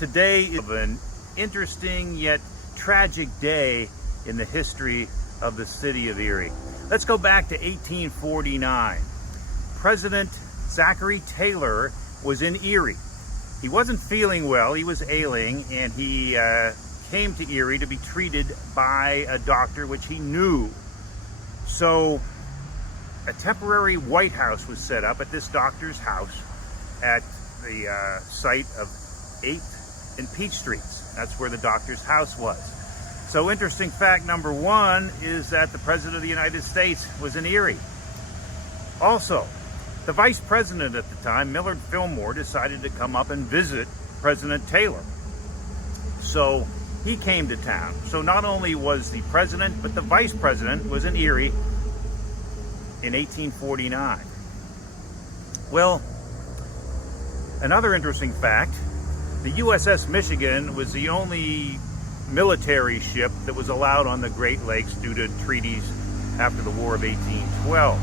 Today is an interesting yet tragic day in the history of the city of Erie. Let's go back to 1849. President Zachary Taylor was in Erie. He wasn't feeling well, he was ailing, and he came to Erie to be treated by a doctor which he knew. So a temporary White House was set up at this doctor's house at the site of 8th and Peach Streets. That's where the doctor's house was. So interesting fact number one is that the President of the United States was in Erie. Also, the Vice President at the time, Millard Fillmore, decided to come up and visit President Taylor. So he came to town. So not only was the President, but the Vice President was in Erie in 1849. Well, another interesting fact, the USS Michigan was the only military ship that was allowed on the Great Lakes due to treaties after the War of 1812.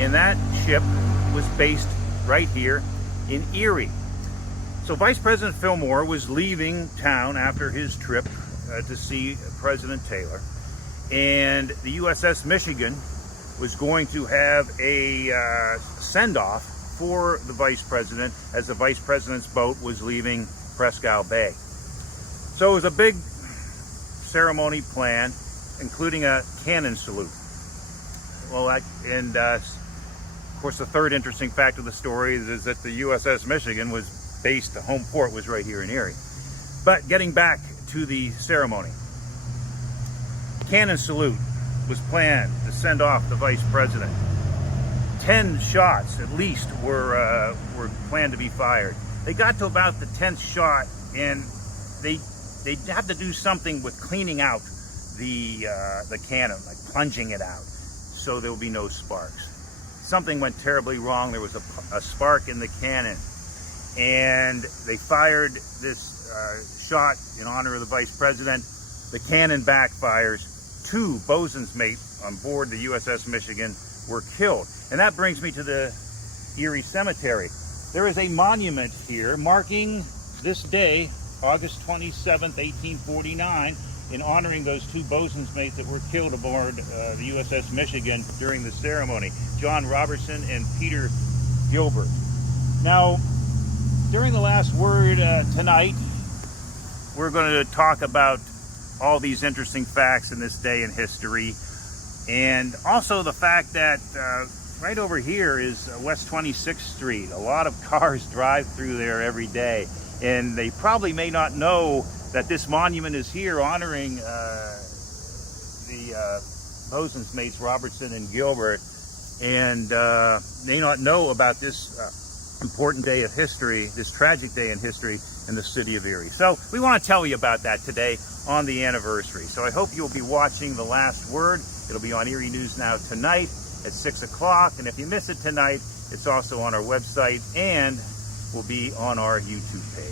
And that ship was based right here in Erie. So Vice President Fillmore was leaving town after his trip to see President Taylor. And the USS Michigan was going to have a send-off for the Vice President as the Vice President's boat was leaving Presque Bay. So it was a big ceremony planned, including a cannon salute. Well, of course, the third interesting fact of the story is that the USS Michigan was based, the home port was right here in Erie. But getting back to the ceremony, cannon salute was planned to send off the Vice President. 10 shots at least were planned to be fired. They got to about the 10th shot, and they had to do something with cleaning out the cannon, like plunging it out, so there will be no sparks. Something went terribly wrong. There was a spark in the cannon, and they fired this shot in honor of the Vice President. The cannon backfires. 2 bosun's mates on board the USS Michigan were killed. And that brings me to the Erie Cemetery. There is a monument here marking this day, August 27th, 1849, in honoring those 2 bosun's mates that were killed aboard the USS Michigan during the ceremony, John Robertson and Peter Gilbert. Now, during the last word tonight, we're going to talk about all these interesting facts in this day in history, and also the fact that right over here is West 26th Street. A lot of cars drive through there every day, and they probably may not know that this monument is here honoring the bosun's mates Robertson and Gilbert, and may not know about this important day of history, this tragic day in history in the city of Erie. So we want to tell you about that today on the anniversary. So I hope you'll be watching The Last Word. It'll be on Erie News Now tonight at 6 o'clock. And if you miss it tonight, it's also on our website and will be on our YouTube page.